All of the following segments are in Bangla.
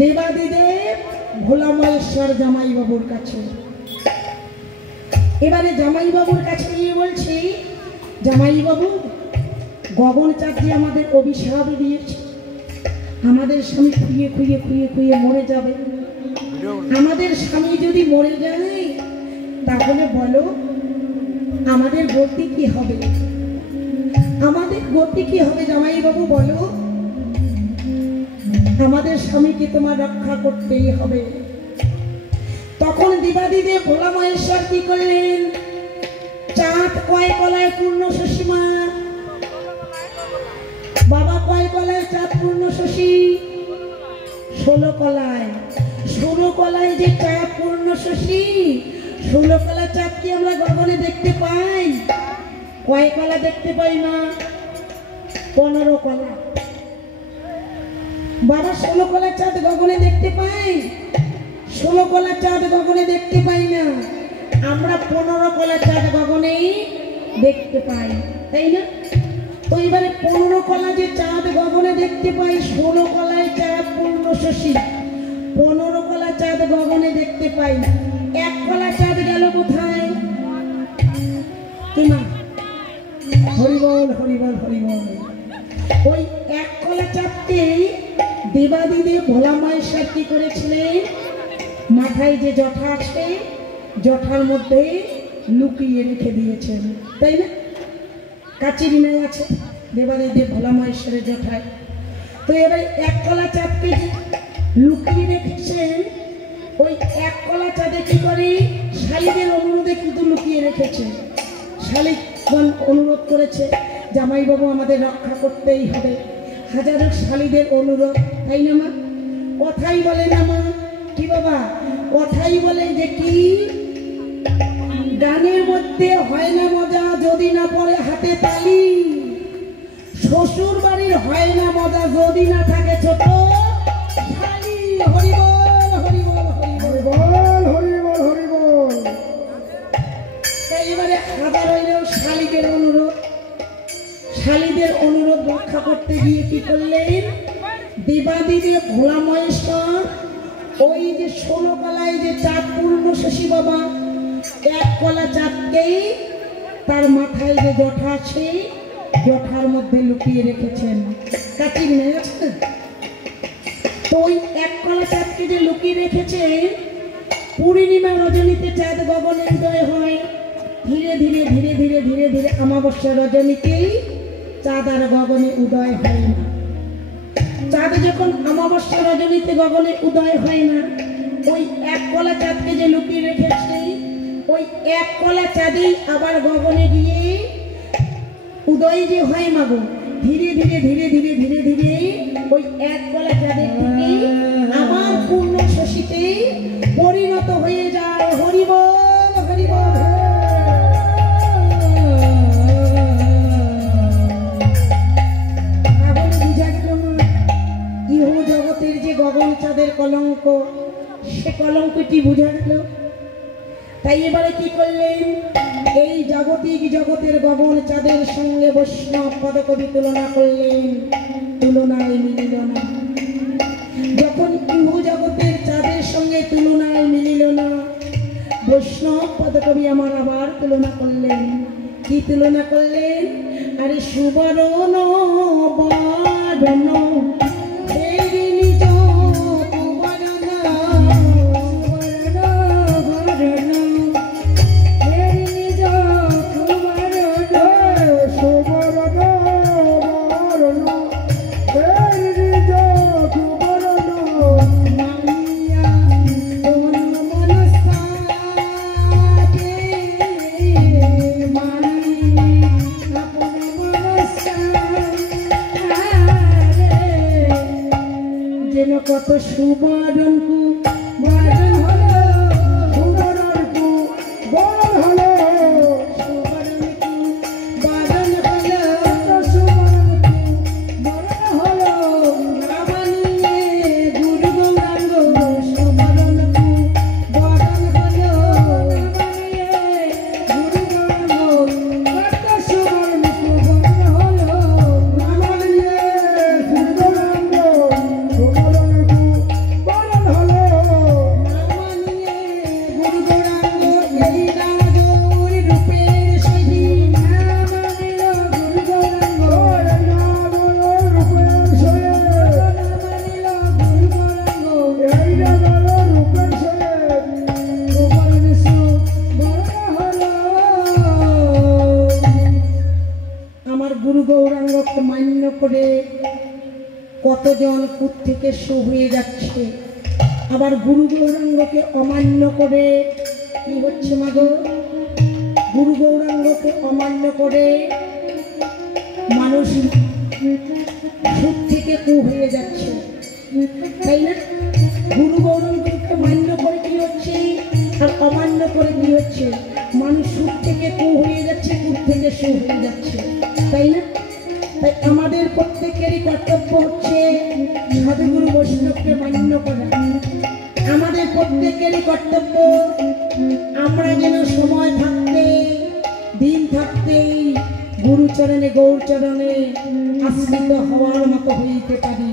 দেবাদিদেব ভোলা মহেশ্বর জামাই বাবুর কাছে। এবারে জামাই বাবুর কাছে গিয়ে বলছি, জামাই বাবু, গগন চাঁদজি আমাদের অভিশাপ দিয়েছে, আমাদের স্বামী খুঁয়ে খুঁয়ে খুঁয়ে খুঁয়ে মরে যাবে। আমাদের স্বামী যদি মরে যায় তাহলে বলো আমাদের গতি কি হবে? আমাদের গতি কি হবে জামাই বাবু বলো? আমাদের স্বামীকে তোমার রক্ষা করতেই হবে। তখন দেবাদিদেব ভোলা মহেশ্বর কি করলেন? চাঁদ কয় কলায় পূর্ণ শশীমা? বাবা কয় কলায় চাঁদ পূর্ণ শশী? 16 কলায়। 16 কলায় যে চাঁদ পূর্ণ শশী, 16 কলা চাঁদ কি আমরা গগনে দেখতে পাই? কয় কলা দেখতে পাই না? 15 কলা। বাবা 16 কলা চাঁদ গগনে দেখতে পাই? 16 কলা চাঁদ গগনে দেখতে পাই না, আমরা 15 কলা চাঁদ গগনেই দেখতে পাই, তাই না? তো এবারে 15 কলা যে চাঁদ গগনে দেখতে পাই, 16 কলায় চাঁদ পূর্ণ শশী, 15 কলা চাঁদ গগনে দেখতে পাই, 1 কলা চাঁদ গেল কোথায়? কিমা হরিবল হরিবল হরিবল। ওই 1 কলা চাঁদকেই দেবাদিদেব ভোলা মহেশ্বর কি করেছিলেন? মাথায় যে জটা আছে জটার মধ্যে লুকিয়ে রেখে দিয়েছেন, তাই না? কাচিরি নাই আছে দেবাদিদেব ভোলা মহেশ্বরের জটায়। তো এবারে 1 কলা চাঁদকে লুকিয়ে রেখেছেন, ওই 1 কলা চাঁদে কি করে? শালিদের অনুরোধে কিন্তু লুকিয়ে রেখেছে। শালিগণ অনুরোধ করেছে জামাইবাবু আমাদের রক্ষা করতেই হবে, হাজারো শালিদের অনুরোধ, তাই না মা? কথাই বলে না মা? কি বাবা কথাই বলে যে কি? গানের মধ্যে হয় না মজা যদি না পড়ে হাতে তালি, শ্বশুর বাড়ির হয় না মজা যদি না থাকে ছোট শালি। হরিবল হরিবল হরিবল হরিবল হরিবল। তাই এবারে হাজার হইলেও শালিদের অনুরোধ, শালিদের অনুরোধ রক্ষা করতে গিয়ে কি করলেন? দেবাদিদেব ভোলা মহেশ্বর ওই যে 16 কলায় যে চাঁদ পূর্ণ শশী বাবা, 1 কলা চাঁদকেই তার মাথায় যে জটা আছে জটার মধ্যে লুকিয়ে রেখেছেন। কাচির নেই আছে তো ওই 1 কলা চাঁদকে যে লুকিয়ে রেখেছেন, পূর্ণিমা রজনীতে চাঁদ গগনে উদয় হয়, ধীরে ধীরে ধীরে ধীরে ধীরে ধীরে অমাবস্যা রজনীতেই চাঁদ আর গগনে উদয় হয় না। চাঁদ যখন অমাবস্যা রজনীতে গগনে উদয় হয় না, ওই 1 কলা চাঁদকে যে লুকিয়ে রেখেছে, ওই 1 কলা চাঁদেই আবার গগনে গিয়ে উদয় যে হয় মাগো, ধীরে ধীরে ধীরে ধীরে ধীরে ধীরে ওই 1 কলা চাঁদের থেকে আবার পূর্ণ শশীতে পরিণত হয়ে যায়। হরিবল হরিবল। জগতের যে গগন চাঁদের কলঙ্ক, সে কলঙ্কটি বুঝা গেল। তাই এবারে কি করলেন? এই জাগতিক জগতের গগন চাঁদের সঙ্গে বৈষ্ণব পদকবি তুলনা করলেন, তুলনায় মিলিল না। যখন ইহ জগতের চাঁদের সঙ্গে তুলনায় মিলিল না, বৈষ্ণব পদকবি আমার আবার তুলনা করলেন। কি তুলনা করলেন? আরে সুবরণ বরণ কত সুবরণ কু বরণ হলো, সুবরণ কু বরণ হলো, সুবরণ কু বরণ হলো, সুবরণ কু বরণ হলো, রামানিয়ে গুরু গৌরাঙ্গ, সুবরণ কু বরণ হলো, রামানিয়ে গুরু গৌরাঙ্গ, কত সুবরণ কু বরণ হলো, রামানিয়ে গুরু গৌরাঙ্গ, সুবরণ করে কতজন কূপ থেকে শো হয়ে যাচ্ছে, আবার গুরু গৌরাঙ্গকে অমান্য করে কি হচ্ছে মাগো, গুরু গৌরাঙ্গকে অমান্য করে মানুষ সুখ থেকে কূপ হয়ে যাচ্ছে, তাই না? গুরু গৌরাঙ্গকে মান্য করে কি হচ্ছে আর অমান্য করে কি হচ্ছে, মানুষ সুখ থেকে কূপ হয়ে যাচ্ছে, কূপ থেকে শো হয়ে যাচ্ছে, তাই না? তাই আমাদের প্রত্যেকেরই কর্তব্য হচ্ছে সাধুগুরু বৈষ্ণবকে মান্য করা। আমাদের প্রত্যেকেরই কর্তব্য আমরা যেন সময় থাকতে দিন থাকতেই গুরুচরণে গৌরচরণে আশ্রিত হওয়ার মতো হইতে পারি।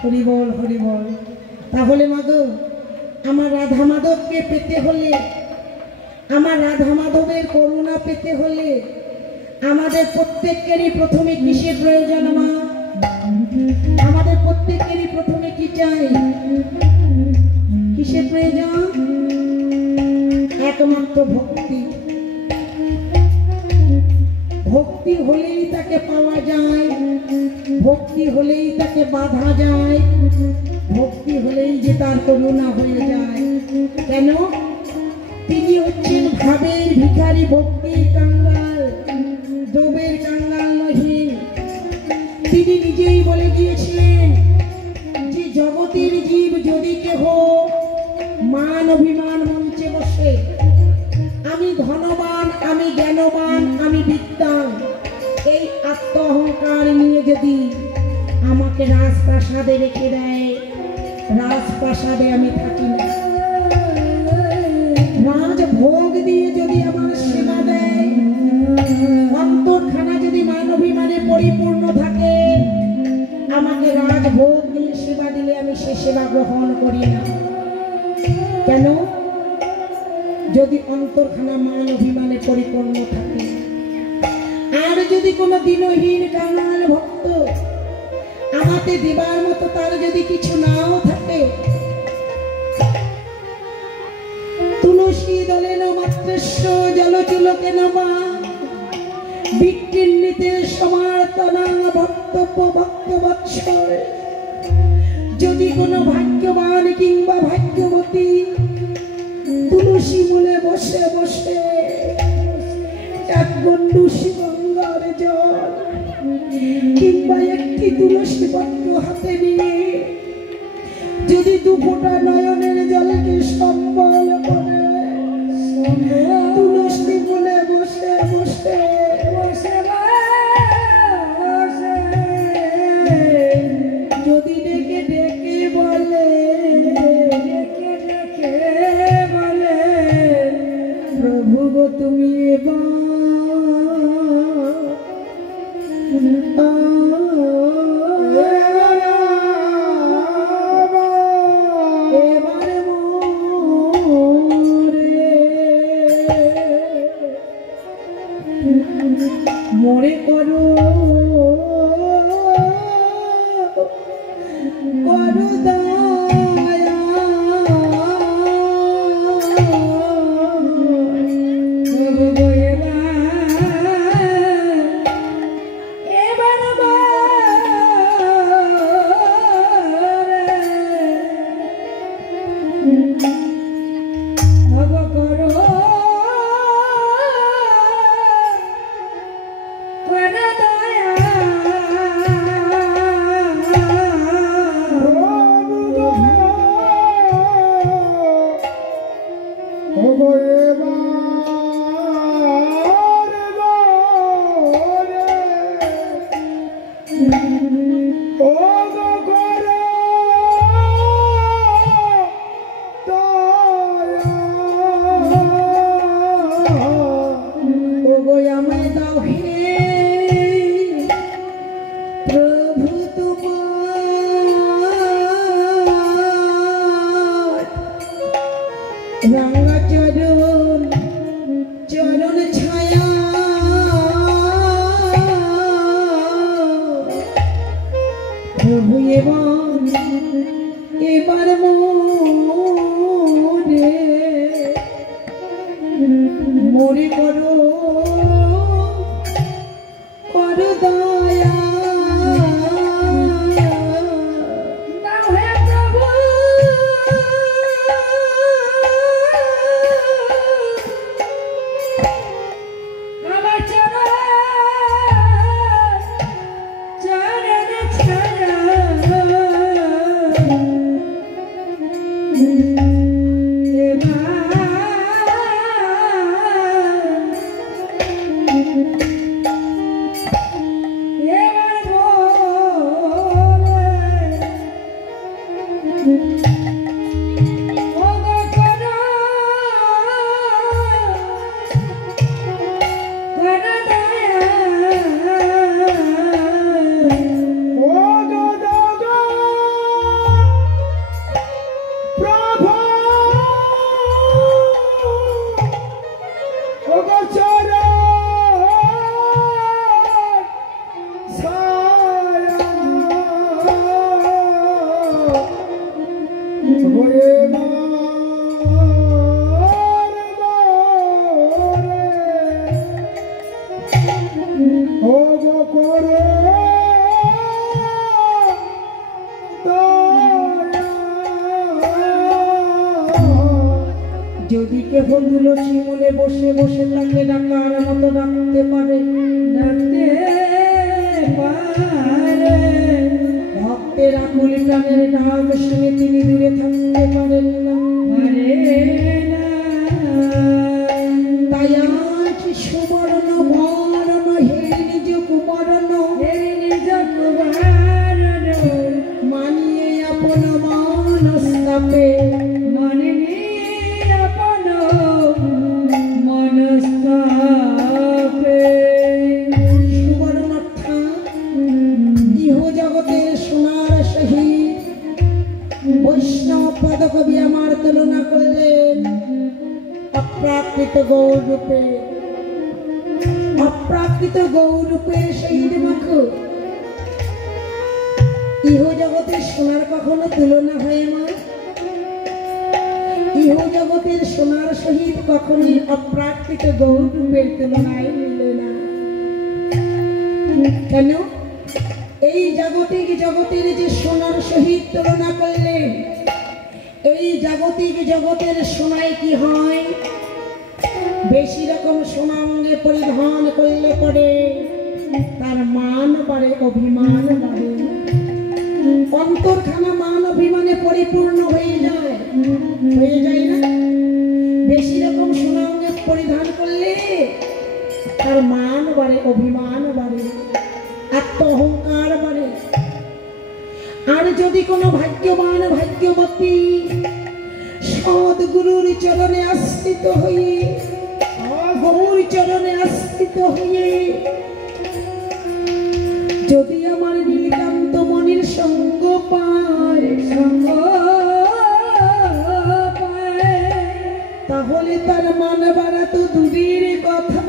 হরিবল হরিবল। তাহলে মাগো আমার রাধা মাধবকে পেতে হলে, আমার রাধা মাধবের করুণা পেতে হলে আমাদের প্রত্যেকেরই প্রথমে কিসের প্রয়োজন মা? আমাদের প্রত্যেকেরই প্রথমে কি চাই? কিসের প্রয়োজন? একমাত্র ভক্তি। ভক্তি হলেই তাকে পাওয়া যায়, ভক্তি হলেই তাকে বাঁধা যায়, ভক্তি হলেই যে তার করুণা হয়ে যায়। কেন? তিনি হচ্ছেন ভাবের ভিখারি, ভক্তির কাঙ্গাল, দ্রব্যের কাঙ্গাল নহিন। তিনি নিজেই বলে গিয়েছিলেন যে জগতের জীব যদি কেহ মান অভিমান মঞ্চে বসে, আমি ধনবান, আমি জ্ঞানবান, আমি বিদ্বান, এই আত্ম অহংকার নিয়ে যদি আমাকে রাজপ্রাসাদে রেখে দেয়, রাজপ্রাসাদে আমি থাকি না। রাজভোগ দিয়ে যদি আমার সেবা দেয়, অন্তরখানা যদি মান অভিমানে পরিপূর্ণ থাকে, আমাকে রাজভোগ দিয়ে সেবা দিলে আমি সে সেবা গ্রহণ করি না। কেন? যদি অন্তরখানা মান অভিমানে পরিপূর্ণ থাকে। আর যদি কোনো দিনহীন কাঙাল ভক্ত আমাকে দেবার মতো তার যদি কিছু নাও থাকে, তুলসী দলেন মাত্রস্য জলচুলকে নমা বিকৃণ্ণিতে সমার্তনাং ভক্তব্য ভক্তবৎসর। যদি কোনো ভাগ্যবান কিংবা ভাগ্যবতী তুলসী মূলে বসে বসে এক গণ্ডূষী গঙ্গার জল কিংবা একটি তুলসী পত্র হাতে নিয়ে যদি দুফোঁটা নয়নের জলকে সম্বল করে তুলসী মূলে বসে বসে যদি ডেকে ডেকে বলে, প্রভু গো তুমি এবার মোরে করো করো দয়া, রাঙ্গা চরণ চরণ ছায়া প্রভু এবার মোরে মোরে করো করো দয়া। যদি কেহ তুলসী মনে বসে বসে তাকে ডাকার মতো ডাকতে পারে, ভক্তের আকুল প্রাণের ডাক শুনে তিনি দূরে থাকতে পারেন না। তাই আজ সুবর্ণ বরণ হে নিজ কুমারণ, মানিয়ে আপন মনস্তাপে, সুবর্ণ অর্থাৎ ইহ জগতের সোনার সহিত বৈষ্ণব পদকবি আমার তুলনা করলেন অপ্রাকৃত গৌর রূপে। অপ্রাকৃত গৌর রূপে শহীদ মাখো ইহ জগতের সোনার কখনো তুলনা হয় মা? ইহ জগতের সোনার সহিত কখনোই অপ্রাকৃত গৌর রূপের তুলনায় মিলে না। কেন? এই জাগতিক জগতের যে সোনার সহিত তুলনা করলেন, এই জাগতিক জগতের সোনায় কি হয়? বেশি রকম সোনা অঙ্গে পরিধান করলে পরে তার মান বাড়ে, অভিমান বাড়ে, অন্তরখানা মান অভিমানে পরিপূর্ণ হয়ে যায় না? বেশি রকম সোনা অঙ্গে পরিধান করলে তার মান বাড়ে, অভিমান বাড়ে, আত্ম অহংকার বাড়ে। আর যদি কোনো ভাগ্যবান ভাগ্যবতী সদ্গুরুর চরণে আশ্রিত হয়ে, গৌর চরণে আশ্রিত হয়ে যদি আমার নীলকান্ত মনির সঙ্গ পায়, তাহলে তার মান বাড়া তো দূরের কথা,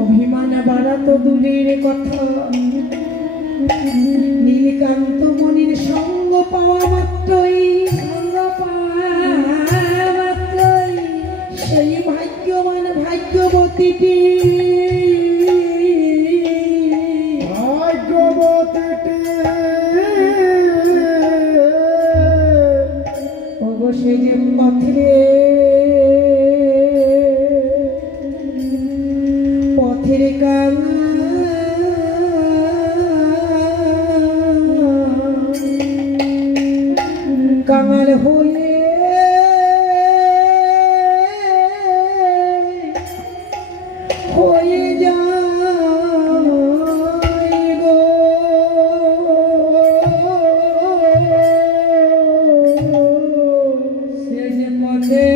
অভিমান বাড়া তো দূরের কথা। নীলকান্ত মনির সঙ্গ পাওয়া মাত্রই, সেই ভাগ্যবান ভাগ্যবতীটি অবশ্যই যে পথের কাঙাল হয়ে যায় গো, সে যে পথে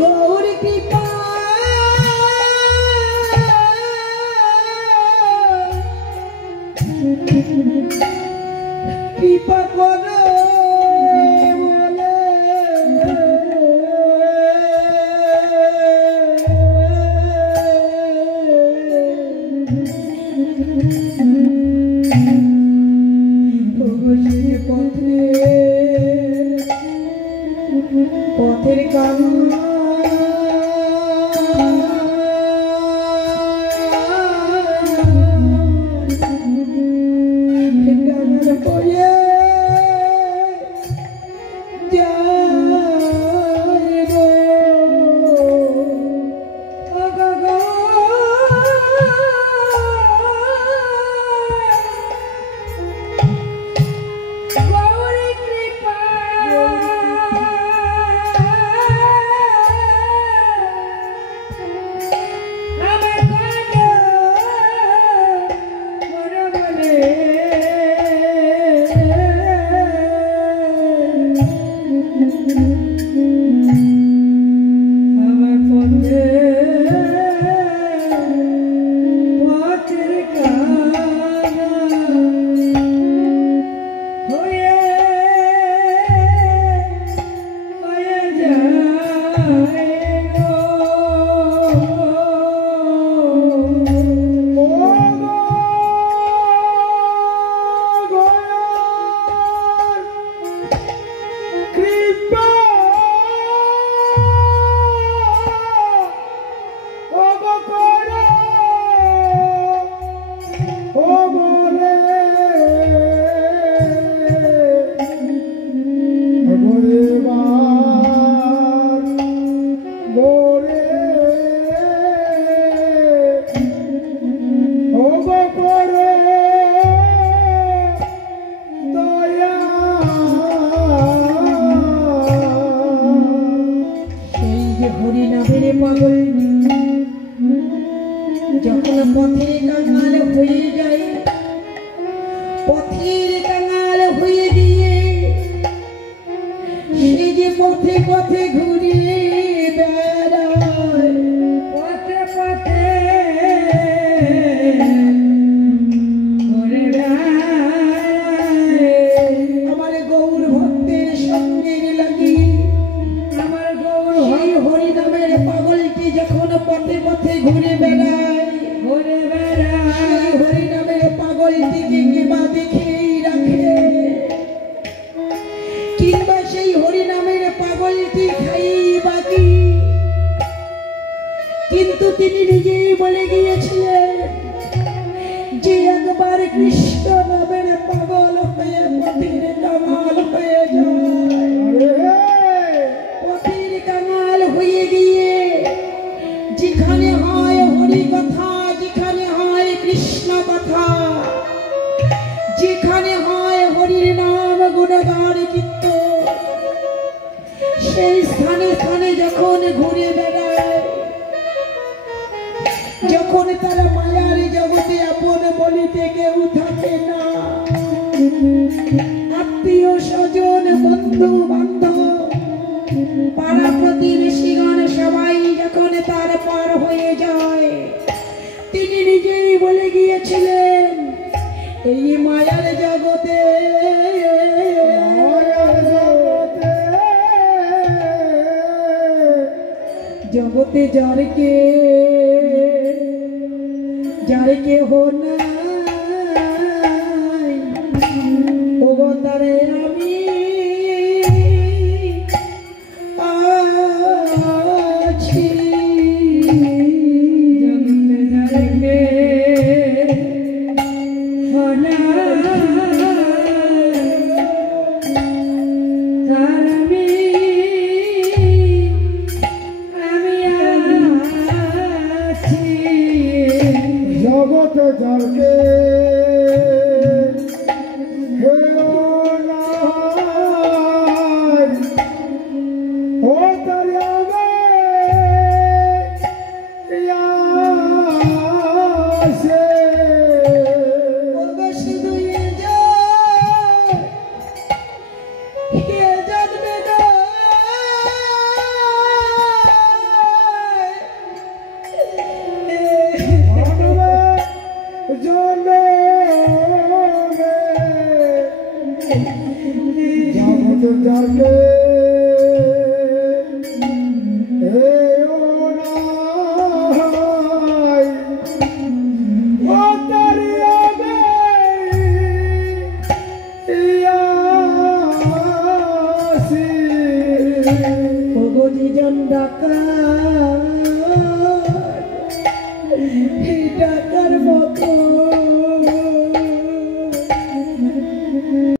গৌর কৃপা কৃপা করো বলে পথের কাম গোরে ও গো করো দয়া সেই যে হরিনামের পাগল যখন পথের কাঙাল হয়ে যায়, পথের কাঙাল হয়ে গিয়ে সে যে পথে পথে ঘুরে বেড়ায়, পথে পথে ঘুরে বেড়ায়। আমার গৌর ভক্তের সঙ্গে লাগি আমার গৌর সেই হরিনামের পাগলটি যখন পথে পথে ঘুরে বেড়ায়, সেই হরিনামের পাগলটিকে কিংবা দেখেই রাখে, কিংবা সেই হরিনামের পাগলটি খাই বাকি। কিন্তু তিনি নিজেই বলে গিয়েছিলেন যে একবার কৃষ্ণ নামের পাগল হয়ে পথের কাঙাল হয়ে যায়, পথের কাঙাল হয়ে গিয়ে যেখানে হয় হরি কথা, যেখানে হয় কৃষ্ণ কথা, যেখানে হয় হরির নাম গুণগান কীর্তন, সেই স্থানে স্থানে যখন ঘুরে বেড়ায়, যখন তারা মায়ার জগতে আপন বলিতে কেউ থাকে না, আত্মীয় স্বজন বন্ধু বান্ধব পাড়া প্রতিবেশীগণ সবাই যখন তার পার হয়ে যায়, তিনি নিজেই বলে গিয়েছিলেন এই মায়ার জগতে জগতে যার কেহ নাই, ওগো তারে আমি আছি। জগত জলকে ও তরিয়াবে সে শুধু জানবে না জগত জলকে ডাকার মতো